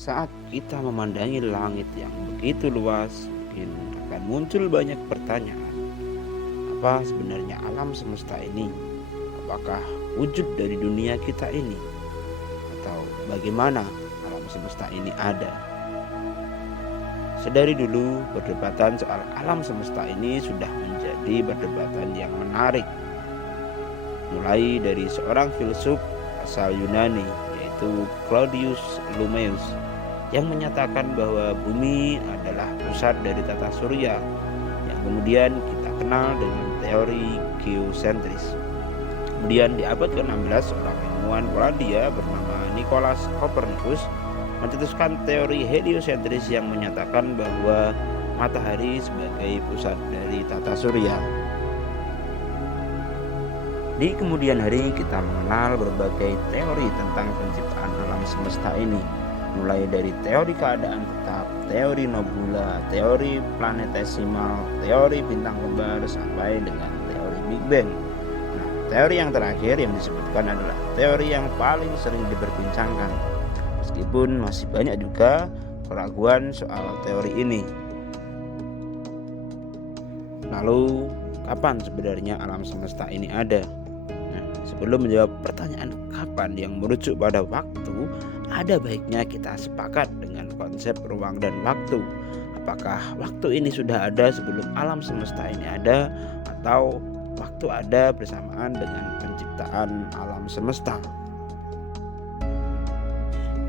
Saat kita memandangi langit yang begitu luas, mungkin akan muncul banyak pertanyaan. Apa sebenarnya alam semesta ini? Apakah wujud dari dunia kita ini? Atau bagaimana alam semesta ini ada? Sedari dulu, perdebatan soal alam semesta ini sudah menjadi perdebatan yang menarik. Mulai dari seorang filsuf asal Yunani, yaitu Claudius Lumius, yang menyatakan bahwa bumi adalah pusat dari tata surya, yang kemudian kita kenal dengan teori geosentris. Kemudian di abad ke-16, seorang ilmuwan Polandia bernama Nicolaus Copernicus mencetuskan teori heliosentris yang menyatakan bahwa matahari sebagai pusat dari tata surya. Di kemudian hari kita mengenal berbagai teori tentang penciptaan alam semesta ini, mulai dari teori keadaan tetap, teori nebula, teori planetesimal, teori bintang kembar, sampai dengan teori Big Bang. Nah, teori yang terakhir yang disebutkan adalah teori yang paling sering diperbincangkan, meskipun masih banyak juga keraguan soal teori ini. Lalu, kapan sebenarnya alam semesta ini ada? Nah, sebelum menjawab pertanyaan kapan yang merujuk pada waktu, ada baiknya kita sepakat dengan konsep ruang dan waktu. Apakah waktu ini sudah ada sebelum alam semesta ini ada, atau waktu ada bersamaan dengan penciptaan alam semesta?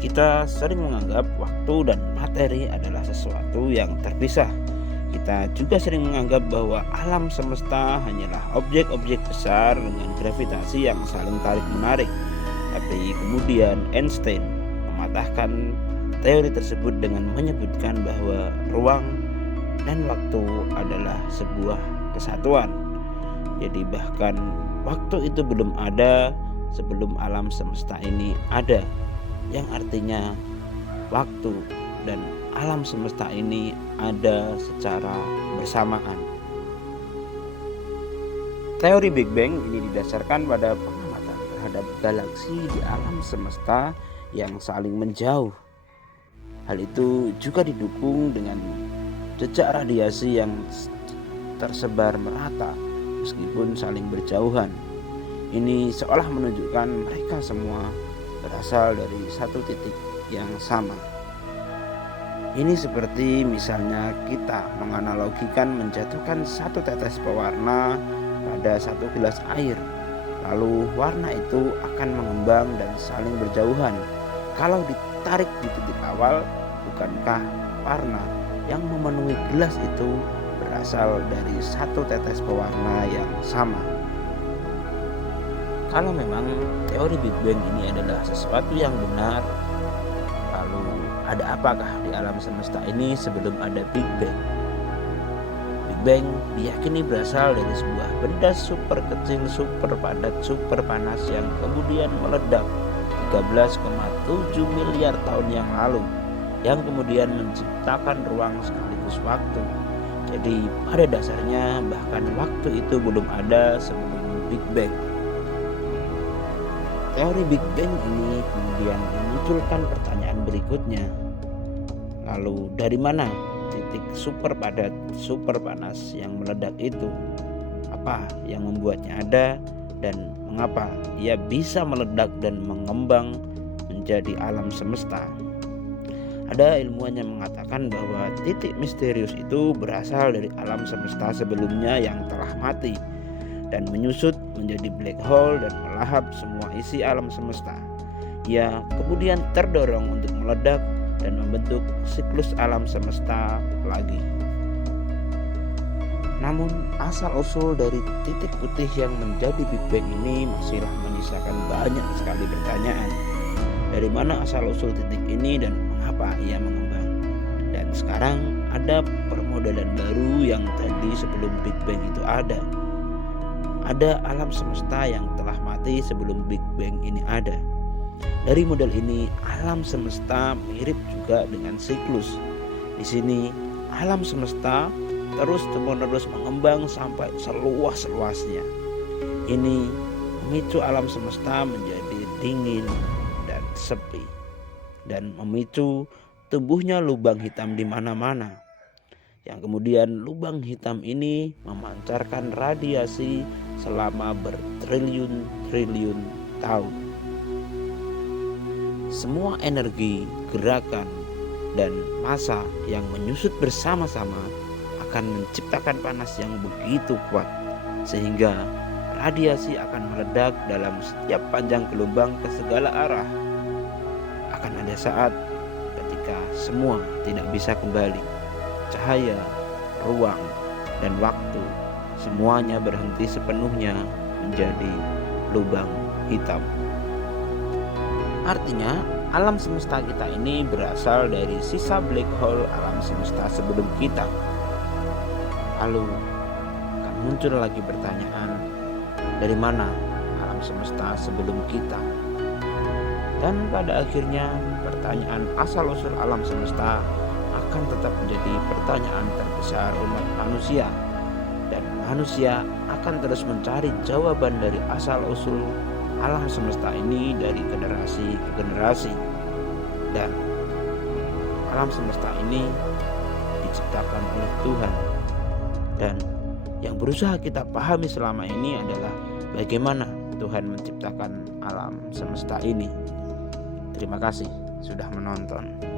Kita sering menganggap waktu dan materi adalah sesuatu yang terpisah. Kita juga sering menganggap bahwa alam semesta hanyalah objek-objek besar dengan gravitasi yang saling tarik-menarik. Tapi kemudian Einstein mematahkan teori tersebut dengan menyebutkan bahwa ruang dan waktu adalah sebuah kesatuan. Jadi bahkan waktu itu belum ada sebelum alam semesta ini ada, yang artinya waktu dan alam semesta ini ada secara bersamaan. Teori Big Bang ini didasarkan pada pengamatan terhadap galaksi di alam semesta yang saling menjauh. Hal itu juga didukung dengan jejak radiasi yang tersebar merata meskipun saling berjauhan. Ini seolah menunjukkan mereka semua berasal dari satu titik yang sama. Ini seperti misalnya kita menganalogikan menjatuhkan satu tetes pewarna pada satu gelas air. Lalu warna itu akan mengembang dan saling berjauhan. Kalau ditarik di titik awal, bukankah warna yang memenuhi gelas itu berasal dari satu tetes pewarna yang sama? Kalau memang teori Big Bang ini adalah sesuatu yang benar, lalu ada apakah di alam semesta ini sebelum ada Big Bang? Big Bang diyakini berasal dari sebuah benda super kecil, super padat, super panas yang kemudian meledak 13,7 miliar tahun yang lalu, yang kemudian menciptakan ruang sekaligus waktu. Jadi pada dasarnya bahkan waktu itu belum ada sebelum Big Bang. Teori Big Bang ini kemudian memunculkan pertanyaan berikutnya. Lalu dari mana titik super padat, super panas yang meledak itu? Apa yang membuatnya ada dan mengapa ia bisa meledak dan mengembang menjadi alam semesta? Ada ilmuwan yang mengatakan bahwa titik misterius itu berasal dari alam semesta sebelumnya yang telah mati dan menyusut menjadi black hole dan melahap semua isi alam semesta. Ia kemudian terdorong untuk meledak dan membentuk siklus alam semesta lagi. Namun asal-usul dari titik putih yang menjadi Big Bang ini masihlah menyisakan banyak sekali pertanyaan. Dari mana asal-usul titik ini dan mengapa ia mengembang? Dan sekarang ada permodalan baru yang tadi sebelum Big Bang itu ada. Ada alam semesta yang telah mati sebelum Big Bang ini ada. Dari model ini, alam semesta mirip juga dengan siklus. Di sini, alam semesta terus-menerus mengembang sampai seluas-luasnya. Ini memicu alam semesta menjadi dingin dan sepi. dan memicu tumbuhnya lubang hitam di mana-mana. Yang kemudian lubang hitam ini memancarkan radiasi selama bertriliun-triliun tahun. Semua energi, gerakan, dan massa yang menyusut bersama-sama akan menciptakan panas yang begitu kuat, sehingga radiasi akan meledak dalam setiap panjang gelombang ke segala arah. Akan ada saat ketika semua tidak bisa kembali. Cahaya, ruang, dan waktu semuanya berhenti sepenuhnya menjadi lubang hitam. Artinya, alam semesta kita ini berasal dari sisa black hole alam semesta sebelum kita. Lalu akan muncul lagi pertanyaan, dari mana alam semesta sebelum kita? Dan pada akhirnya pertanyaan asal-usul alam semesta akan tetap menjadi pertanyaan terbesar umat manusia, dan manusia akan terus mencari jawaban dari asal-usul alam semesta ini dari generasi ke generasi. Dan alam semesta ini diciptakan oleh Tuhan, dan yang berusaha kita pahami selama ini adalah bagaimana Tuhan menciptakan alam semesta ini. Terima kasih sudah menonton.